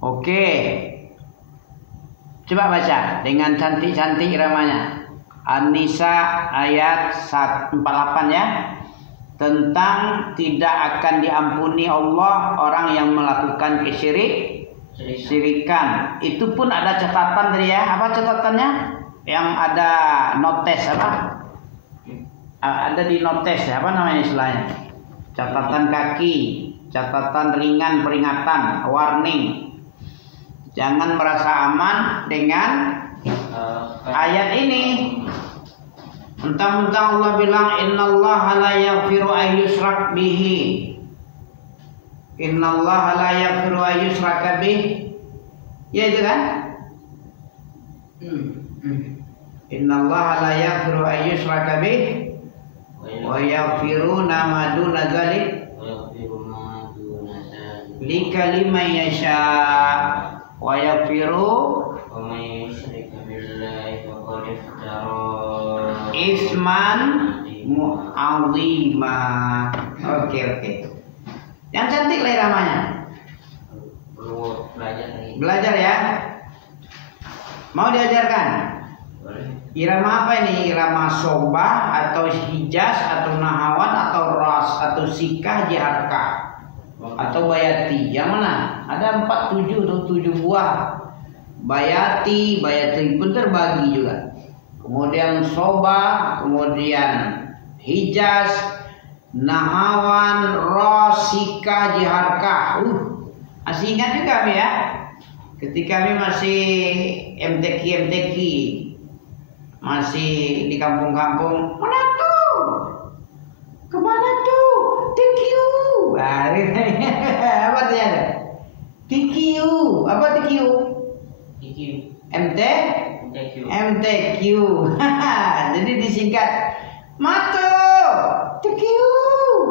Oke. Coba baca dengan cantik-cantik iramanya. An-Nisa ayat 48 ya. Tentang tidak akan diampuni Allah orang yang melakukan kesyirikan. Itu pun ada catatan tadi ya. Apa catatannya? Yang ada notes apa? Ada di notes ya. Apa namanya istilahnya? Catatan kaki, catatan ringan peringatan, warning. Jangan merasa aman dengan ayat ini. Mentang-mentang Allah bilang innallaha la yaghfiru ay yusyrak bihi. Innallaha la yaghfiru ay yushraka bihi. Ya itu kan? Innallaha la yaghfiru ay yushraka bihi wa yaghfiru ma duna dzalik liman yasha wa yaghfiru isman mu'azima. Oke. Yang cantik lah iramanya. Belajar ya. Mau diajarkan? Irama apa ini? Irama sobah atau hijaz atau nahawan atau ras atau sikah jiharka atau bayati. Yang mana? Ada 47 atau 7 buah. Bayati pun terbagi juga. Kemudian soba, kemudian hijaz, nahawan, rosika, jiharkah. Masih ingat juga kami ya. Ketika kami masih MTQ, masih di kampung-kampung. Mana tuh? Kemana tuh? TQ. Apa artinya? TQ. Apa TQ? MTQ. Jadi disingkat Mato TQ.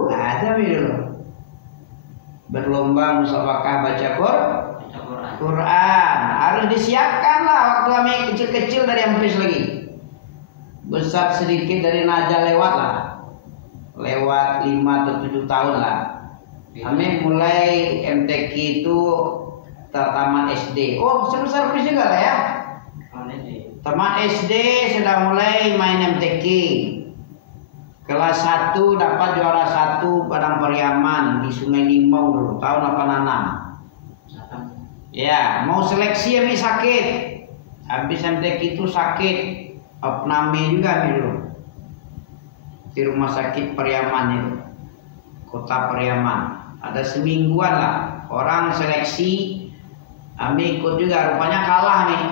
Ada dulu. Berlomba musabaqah baca Quran. Harus disiapkan lah waktu kami kecil-kecil dari Hampis lagi. Besar sedikit dari Naja lewat lah. Lewat 5 atau 7 tahun lah. Kami mulai MTQ itu tamat SD. Oh, besar juga lah ya. Tamat SD sudah mulai main MTQ. Kelas 1 dapat juara 1 Padang Pariaman di Sungai Limau dulu tahun 86. Ya, mau seleksi kami sakit. Habis MTQ itu sakit. Opname juga dulu. Di rumah sakit Pariaman itu. Kota Pariaman. Ada semingguan lah orang seleksi. Kami ikut juga, rupanya kalah nih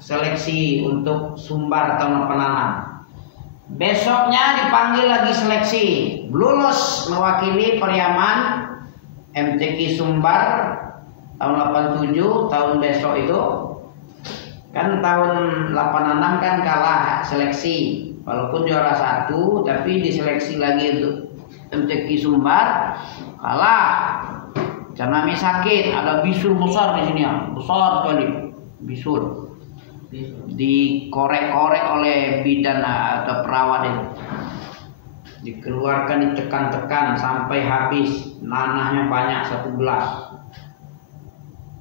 seleksi untuk Sumbar tahun 86. Besoknya dipanggil lagi seleksi, lulus mewakili Pariaman MTQ Sumbar tahun 87. Tahun besok itu kan tahun 86 kan kalah seleksi, walaupun juara 1 tapi diseleksi lagi untuk MTQ Sumbar kalah. Karena kami sakit, ada bisul besar di sini ya, besar sekali bisul. Dikorek-korek oleh bidan atau perawat itu. Dikeluarkan, ditekan-tekan sampai habis, nanahnya banyak 1 gelas.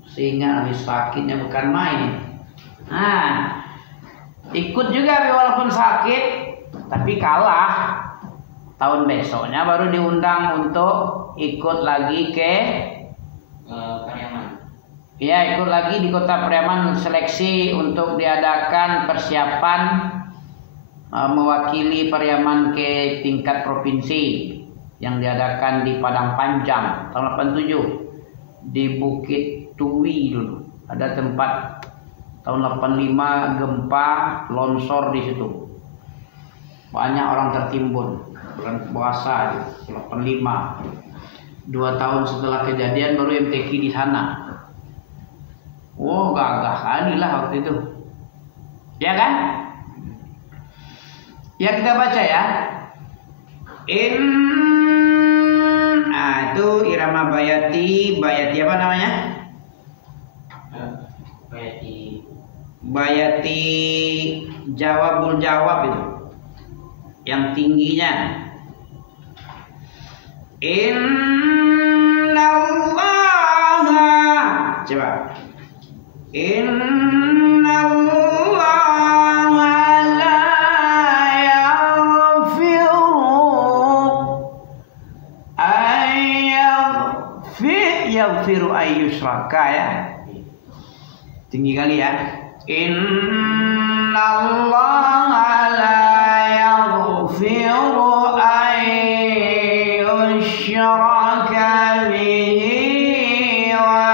Sehingga habis sakitnya bukan main. Nah, ikut juga walaupun sakit, tapi kalah. Tahun besoknya baru diundang untuk ikut lagi ke Pariaman. Ya, ikut lagi di Kota Pariaman seleksi untuk diadakan persiapan mewakili Pariaman ke tingkat provinsi yang diadakan di Padang Panjang tahun 87 di Bukit Tuwi dulu. Ada tempat tahun 85 gempa longsor di situ. Banyak orang tertimbun bulan puasa di 85. 2 tahun setelah kejadian baru MTQ di sana. Oh, gagah kali lah waktu itu. Ya kan? Ya kita baca ya. Itu irama bayati apa namanya? Bayati jawabul jawab itu. Yang tingginya. Innallaha Coba. Innallaha la yaghfiru ayyushraka ya. Tinggi kali ya. Innallaha la yaghfiru ayyushraka bihi wa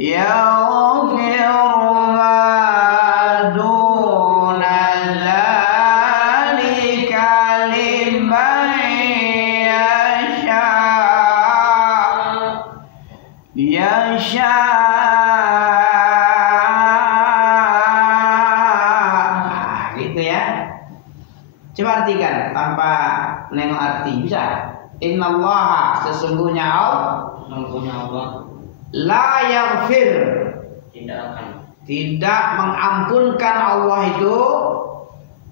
yaghfiru ma duna dzalika liman yasha. Gitu ya. Coba artikan tanpa nengok arti, bisa? Innallaha, sesungguhnya Allah la yaghfir, tidak mengampunkan. Allah itu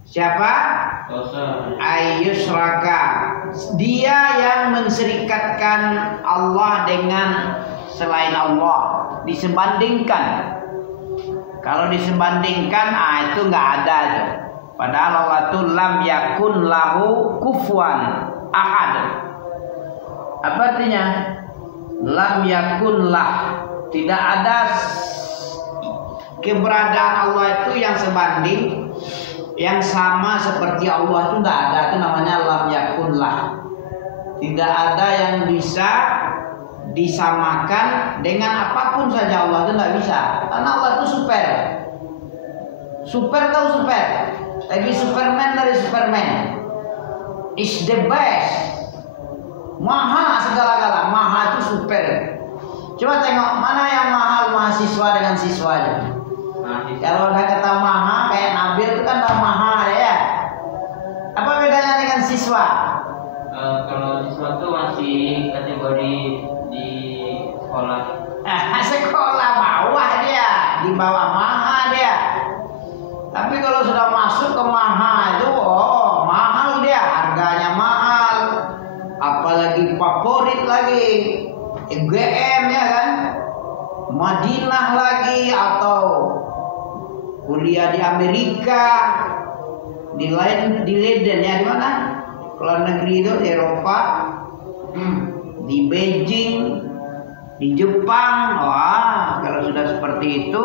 siapa? Ayyushraka, dia yang menserikatkan Allah dengan selain Allah, disebandingkan. Kalau disebandingkan, itu nggak ada itu. Padahal Allah itu lam yakun lahu kufuwan ahad. Apa artinya? Lam yakun lah, tidak ada keberadaan Allah itu yang sebanding, yang sama seperti Allah itu nggak ada. Itu namanya lam yakun lah. Tidak ada yang bisa disamakan dengan apapun saja. Allah itu nggak bisa, karena Allah itu super. Super, tahu super? Lagi Superman dari Superman. Is the best. Maha segala-gala, maha itu super. Coba tengok mana yang mahal, mahasiswa dengan siswanya. Kalau udah kata maha, kayak Nabil itu kan udah maha ya. Apa bedanya dengan siswa? Kalau siswa itu masih kategori di sekolah. Sekolah bawah dia, di bawah maha dia. Tapi kalau sudah masuk ke maha itu, mahal dia, harganya mahal. Apalagi favorit lagi, UGM ya kan, Madinah lagi, atau kuliah di Amerika, di Leiden ya, di mana? Luar negeri itu, di Eropa, di Beijing, di Jepang. Wah, kalau sudah seperti itu,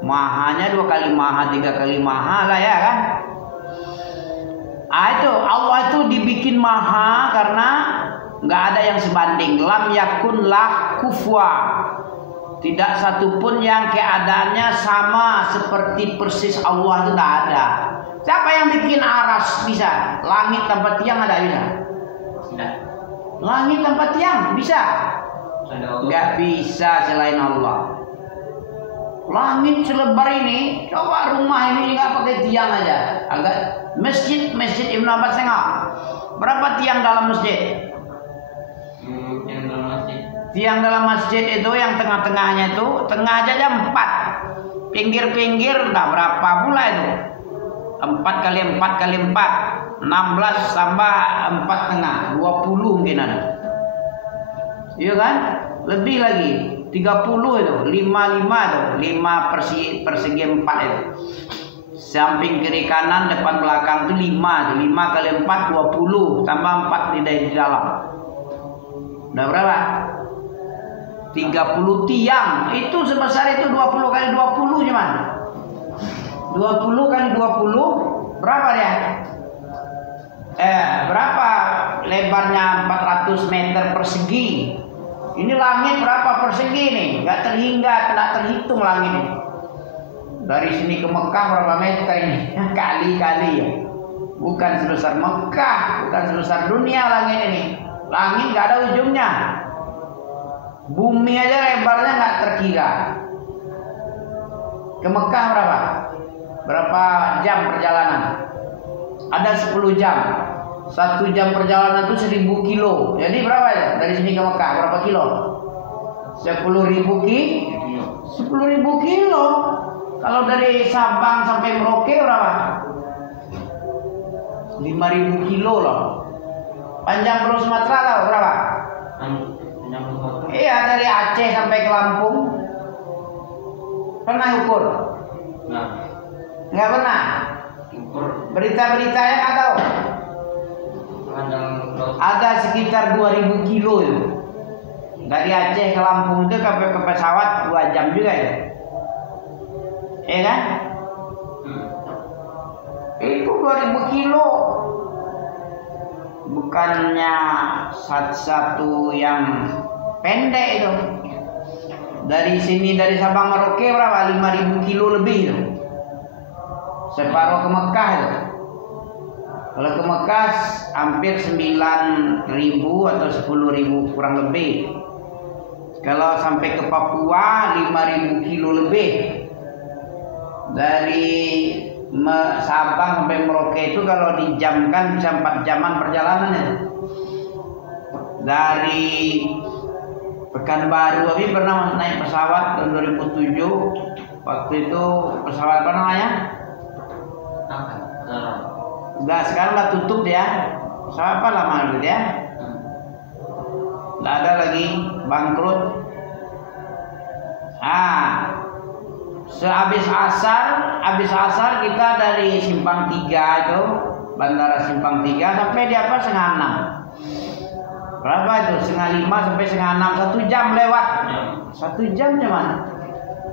mahanya 2 kali maha, 3 kali maha lah ya kan. Itu Allah itu dibikin maha karena nggak ada yang sebanding. Lam yakun lah kufwa, tidak satupun yang keadaannya sama seperti persis Allah itu nggak ada. Siapa yang bikin aras bisa? Langit tanpa tiang ada bisa? Tidak. Langit tanpa tiang bisa? Nggak bisa selain Allah. Langit selebar ini, coba rumah ini nggak pakai tiang aja. Agak masjid Ibnu Abbas tengok. Berapa tiang dalam masjid? Tiang dalam masjid itu yang tengah-tengahnya itu, tengah aja 4. Pinggir-pinggir udah berapa pula itu? 4 kali 4 kali 4, 16 tambah 4 tengah, 20 mungkin ada. Iya kan? Lebih lagi. 30 itu, 55 itu, 5 persegi 4 itu. Samping kiri kanan depan belakang itu 5 itu, 5 kali 4 20 tambah 4 di dalam. Udah berapa? 30 tiang. Itu sebesar itu 20 kali 20 gimana? 20 kali 20 berapa dia? Berapa lebarnya? 400 meter persegi. Ini langit berapa persegi nih? Gak terhitung langit ini. Dari sini ke Mekah berapa meter ini? Kali-kali ya. Bukan sebesar Mekah, bukan sebesar dunia langit ini. Langit gak ada ujungnya. Bumi aja lebarnya gak terkira. Ke Mekah berapa? Berapa jam perjalanan? Ada 10 jam. 1 jam perjalanan itu 1000 kilo. Jadi berapa ya? Dari sini ke Mekah berapa kilo? 10.000 kilo. Kalau dari Sabang sampai Merauke berapa? 5.000 kilo loh. Panjang Pulau Sumatera tahu berapa? Panjang sampai ke Lampung? Pernah ukur? Nah, Nggak pernah. ukur Berita-beritanya nggak tahu. kadang Ada sekitar 2000 kilo itu. Dari Aceh ke Lampung itu ke pesawat 2 jam juga ya. Iya kan? Itu 2000 kilo. Bukannya satu yang pendek itu. Dari sini dari Sabang Merauke berapa? 5000 kilo lebih itu. Separuh ke Mekah itu. Kalau ke Mekah hampir 9000 atau 10.000 kurang lebih. Kalau sampai ke Papua 5000 kilo lebih. Dari Sabang sampai Merauke itu kalau dijamkan bisa 4 jaman perjalanan itu. Dari Pekanbaru kami pernah naik pesawat tahun 2007. Waktu itu pesawat apa namanya? Udah sekarang udah tutup ya. Pesawat apa lama gitu ya? Nggak ada lagi, bangkrut. Sehabis asar kita dari Simpang 3 itu, Bandara Simpang 3 sampai di apa? Setengah 6. Berapa itu? Setengah 5 sampai setengah 6, 1 jam lewat. 1 jam cuman.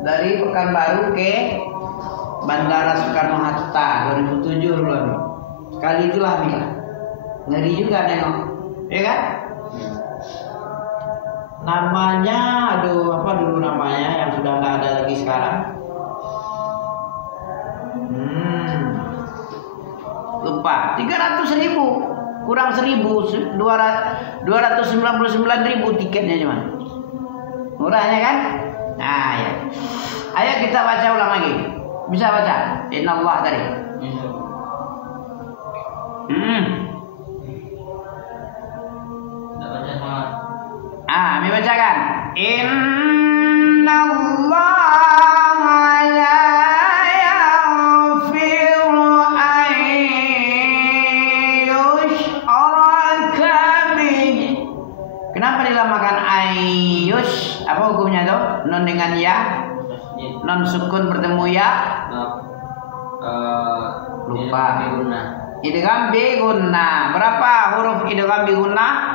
Dari Pekanbaru ke Bandara Soekarno-Hatta 2007 dulu. Sekali itulah bila. Ngeri juga nengok. Ya kan? Namanya, aduh apa dulu namanya yang sudah nggak ada lagi sekarang? Lupa. 300.000 kurang 1.000, 299.000 tiketnya cuma. Murahnya kan? Nah ya. Ayo kita baca ulang lagi. Bisa baca? Innallah tadi. Kami bacakan. Innallaha la yaghfiru an yushraka bih. Kenapa dilamakan ayyush? Apa hukumnya tuh? Non dengan ya? Non sukun bertemu ya? Lupa. Idgham bi gunnah. Berapa huruf idgham bi gunnah?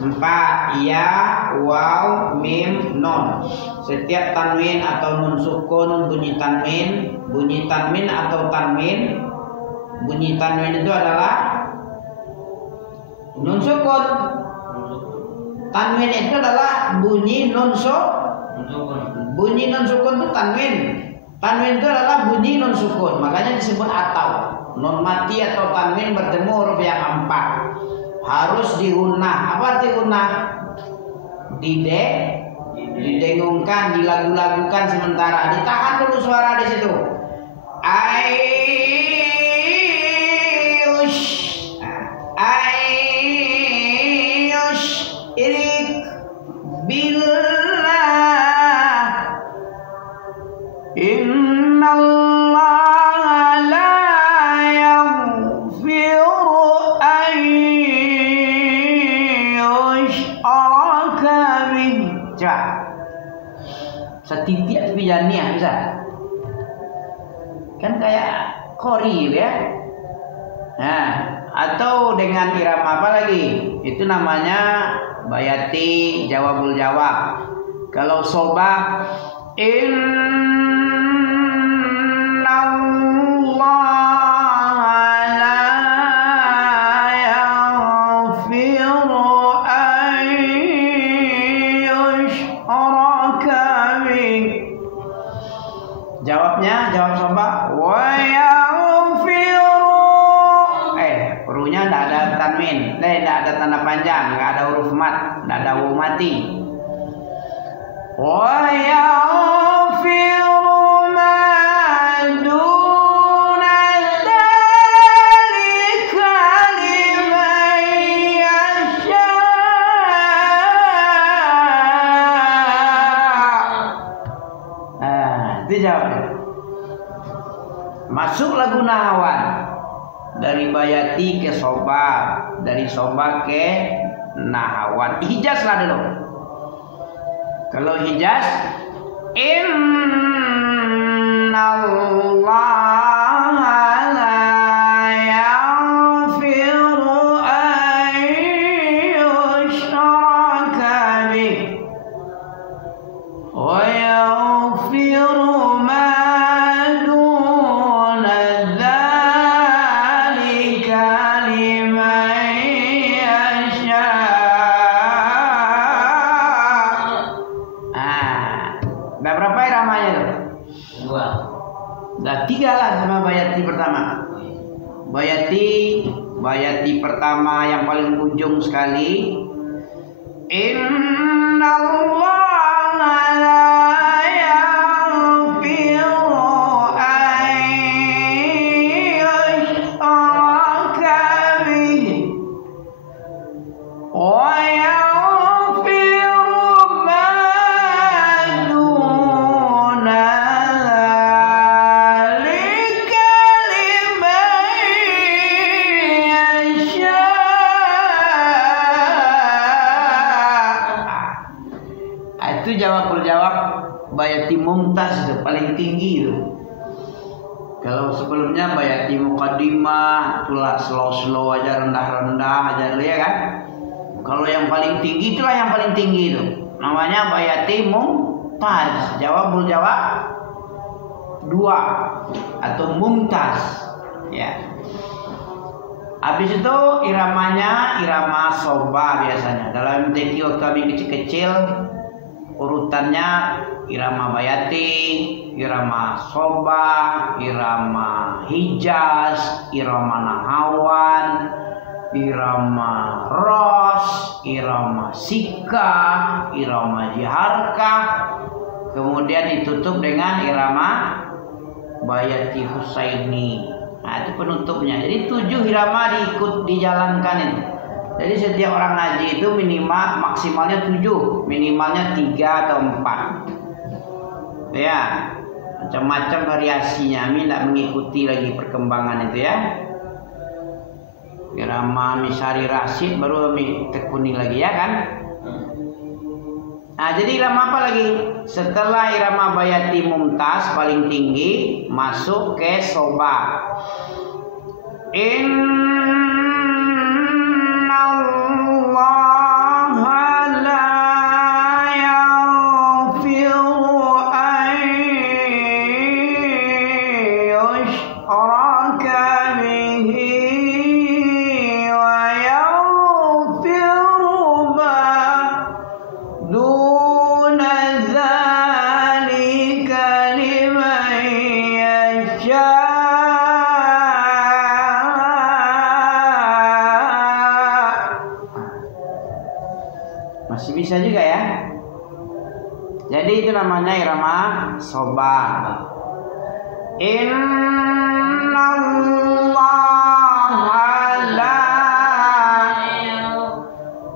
4. Ya, waw, mim, non. Setiap tanwin atau nun sukun bunyi tanwin. Bunyi tanwin atau tanwin. Bunyi tanwin itu adalah nun sukun. Tanwin itu adalah bunyi nun sukun. Bunyi nun sukun itu tanwin. Tanwin itu adalah bunyi nun sukun. Makanya disebut atau. Nun mati atau tanwin bertemu huruf yang 4. Harus dihunah. Apa arti hunah? Didengungkan, dilagu-lagukan sementara. Ditahan dulu suara di situ. Ayyush irik billah. Innallaha la yaghfiru an yushraka bih. Coba setitik tapi janiah bisa kan kayak kori ya. Nah, atau dengan irama apa lagi? Itu namanya bayati, jawabul jawab. Kalau soba innallaha la yaghfiru an yushraka bih. Jawabnya, jawab soba wa yaghfiru. Hurufnya tidak ada tanwin, tidak ada tanda panjang, tidak ada huruf mat, tidak ada waw mati. Wa yaghfiru ma duna dzalika liman yasha. Itu jawabnya. Masuklah gunawan. Dari bayati ke soba, dari soba ke nahawan. Ijazlah dulu. Kalau Hijaz, Innallaha la yaghfiru an yushraka bih wa yaghfiru ma duna dzalika liman yasha. Udah berapa iramanya tuh? 2. Udah 3 lah sama Bayati pertama. Bayati pertama yang paling ujung sekali. Innallaha la yaghfiru an yushraka bihi wa jawab Bayati Mumtaz itu paling tinggi itu. Kalau sebelumnya Bayati Muqaddimah itulah slow aja, rendah-rendah aja ya kan. Kalau yang paling tinggi itulah yang paling tinggi itu. Namanya Bayati Mumtaz. Jawab 2 atau Mumtaz ya. Habis itu iramanya irama soba biasanya. Dalam MTQ kami kecil-kecil urutannya irama Bayati, irama soba, irama Hijaz, irama Nahawan, irama Ros, irama Sika, irama Jiharka, kemudian ditutup dengan irama Bayati Husaini. Nah itu penutupnya. Jadi 7 irama dijalankan itu. Jadi setiap orang ngaji itu minimal maksimalnya 7, minimalnya 3 atau 4. Ya, macam-macam variasinya. Ami tidak mengikuti lagi perkembangan itu ya. Irama Misari Rasid baru Ami tekuni lagi ya kan. Nah jadi irama apa lagi? Setelah irama Bayati Mumtaz paling tinggi masuk ke soba. Masih bisa juga ya. Jadi itu namanya irama soba. Innallaha la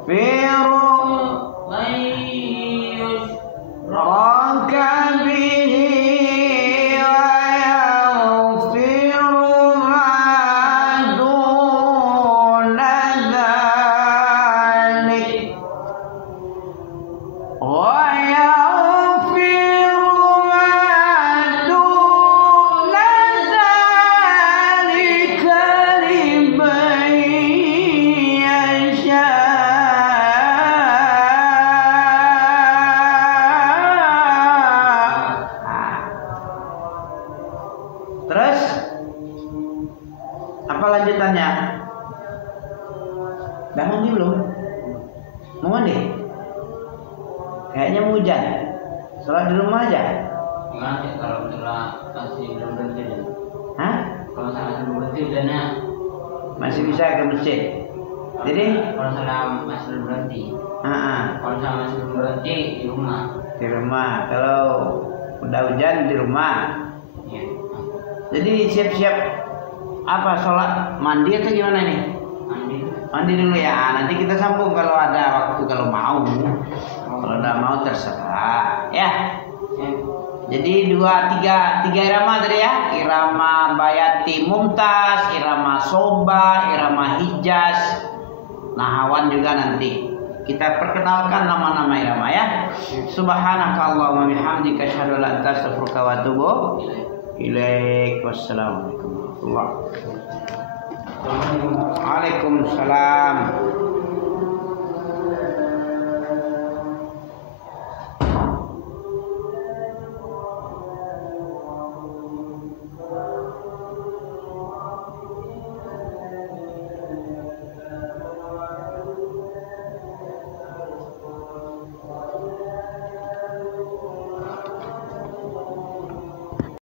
yaghfiru an yushraka bihi wa yaghfiru ma duna dzalik Terus apa lanjutannya? Udah mandi belum? Mau mandi? Kayaknya mau hujan. Sholat di rumah aja. Gimana sih kalau misalnya masih belum berhenti? Hah? Kalau misalnya belum berhenti hujannya Masih bisa ke masjid. Jadi kalau misalnya masih belum berhenti. Kalau misalnya masih belum berhenti di rumah. Di rumah. Kalau udah hujan di rumah. Iya. Jadi siap-siap apa sholat mandi atau gimana nih? Mandi dulu ya. Nanti kita sambung kalau ada waktu, kalau mau. Kalau udah mau terserah ya. Jadi 3 irama tadi ya. Irama Bayati Mumtaz, irama Soba, irama Hijaz, Nahawan juga nanti. kita perkenalkan nama-nama irama ya. Subhanakallahumma bihamdika asyhadu an la ilaha illa anta astaghfiruka wa atubu ilaik. Wassalamualaikum warahmatullahi wabarakatuh. Waalaikumsalam.